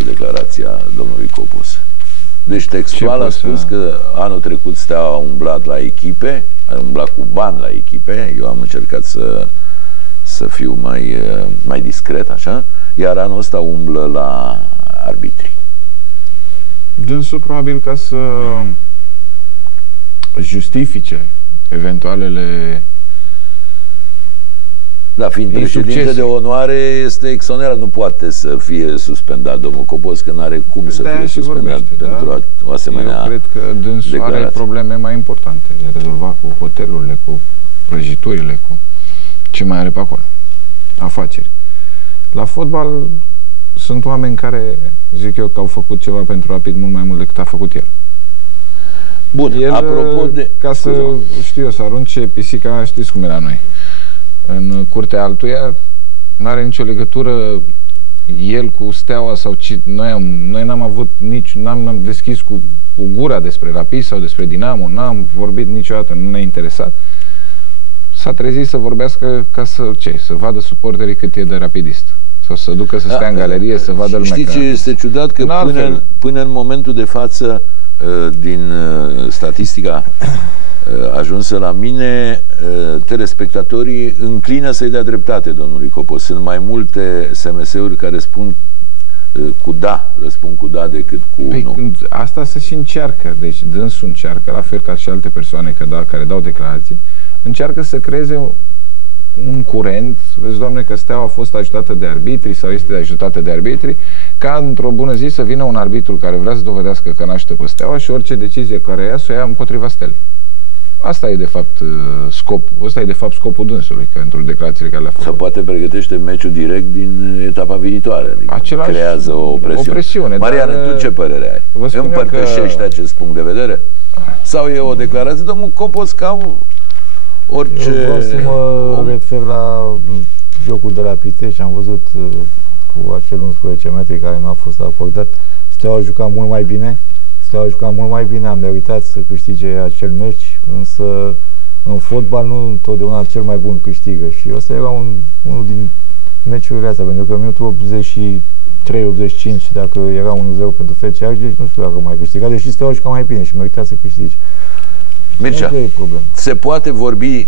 declarația domnului Copos. Deci textual a spus că anul trecut Steaua a umblat la echipe, a umblat cu bani la echipe, eu am încercat să fiu mai discret, așa, iar anul ăsta umblă la arbitri. Dânsul probabil ca să justifice eventualele... Da, fiind președinte de onoare, este exonerat, nu poate să fie suspendat domnul Copos, că nu are cum să fie suspendat pentru o asemenea. Eu cred că dânsul are probleme mai importante de rezolvat cu hotelurile, cu prăjiturile, cu ce mai are pe acolo. Afaceri. La fotbal sunt oameni care, zic eu, că au făcut ceva pentru Rapid mult mai mult decât a făcut el. Bun, el, apropo de... Ca să, știu eu, să arunce pisica, știți cum e la noi. În curtea altuia nu are nicio legătură el cu Steaua sau noi n-am avut n-am deschis cu gura despre Rapid sau despre Dinamo, n-am vorbit niciodată, nu ne-a interesat. S-a trezit să vorbească ca să vadă suporterii cât e de rapidist. Sau să ducă să stea în galerie să vadă lumea. Știi ce este ciudat? Că până în momentul de față, din statistica ajunsă la mine, telespectatorii înclină să-i dea dreptate domnului Copos. Sunt mai multe SMS-uri care răspund cu da decât cu nu. Asta se și încearcă. Deci dânsul încearcă, la fel ca și alte persoane care dau declarații, încearcă să creeze un curent. Vezi, Doamne, că Steaua a fost ajutată de arbitri sau este ajutată de arbitri, ca într-o bună zi să vină un arbitru care vrea să dovedească că n-ajută pe Steaua și orice decizie care ia, să o ia împotriva Stelei. Asta e de fapt scopul dânsului, că într-o declarație care le-a făcut. Sau poate pregătește meciul direct din etapa viitoare, adică creează o presiune. Marian, tu ce părere ai? Împărtășești acest punct de vedere? Sau e o declarație, domnul Copos, ca orice... Eu vreau să mă refer la jocul de la Pitești. Am văzut cu acel 11 metri care nu a fost acordat. Steaua a jucat mult mai bine. A meritat să câștige acel meci, însă în fotbal nu întotdeauna cel mai bun câștigă. Și ăsta era unul din meciurile astea, pentru că în minutul 83-85, dacă era 1-0 pentru FC Argeș, nu știu dacă mai câștiga, deși Steaua a jucat mai bine și merita să câștige. Mircea, se poate vorbi